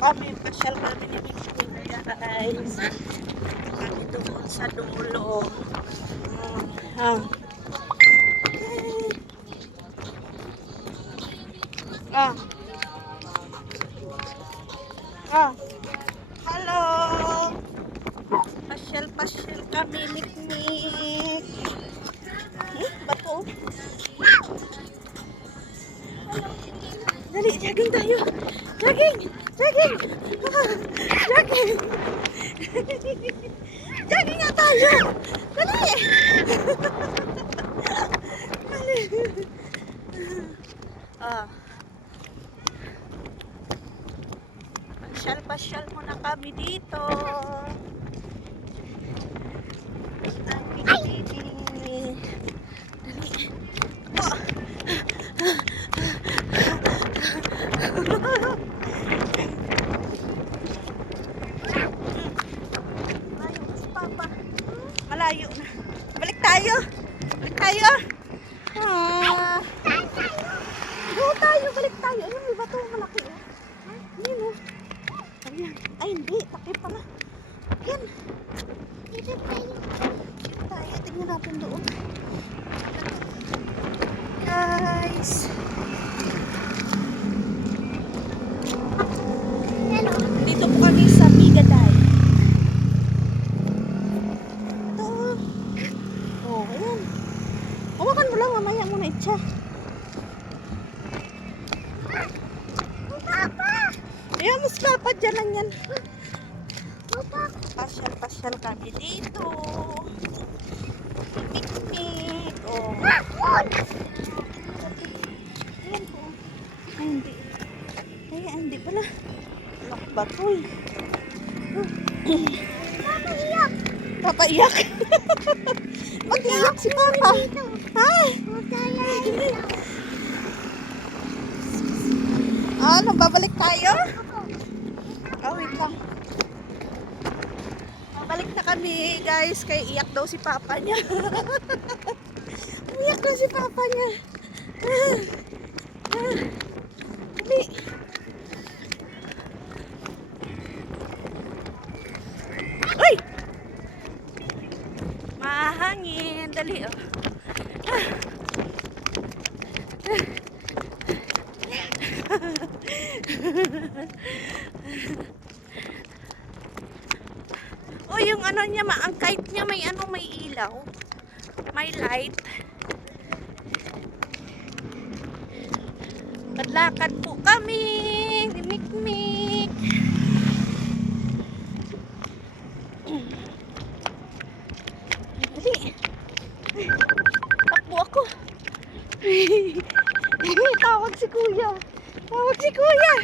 kami, pasyal kami ni Mixing, guys. Kami doon sa dulo. Ah. Ah. Ah. Hello. Pasyal kami, Niknik. Bato. Dali, jogging tayo. Jogging. Jogging. Jogging. Jogging nga tayo. Dali. Dali. Ah. Pasyal muna kami dito. Dali. Oh. Malayo na. Balik tayo. Balik tayo. Go tayo, balik tayo. Ayun, may bato malaki. Ayun o. Ayan. Ay, hindi. Takip pala. Ayan. Dito tayo. Dito tayo. Tingnan natin doon. Guys. Hello. Dito po kami sa Bigaday. Ito. Oh, ayan. Hawakan mo lang. Mamaya mo na itcha. Ayan, mas papa dyan lang yan. Pasyal kami dito. Picnic. Oh. Ayan po. Ay, hindi. Ay, hindi pala. Batoy. Papaiyak. Papaiyak. Mag-iyak si Papa. Ay. Ano, babalik tayo? Oh, wait lang. Babalik na kami, guys. Kaya iyak daw si Papa niya. Iyak na si Papa niya. Dali. Uy! Mahangin. Dali, oh. O yung ano niya, ang kite niya may ano, may ilaw, may light. Padlakad po kami ni Mikmik. Dali. Takbo ako. Tawag si Kuya. Tawag si Kuya.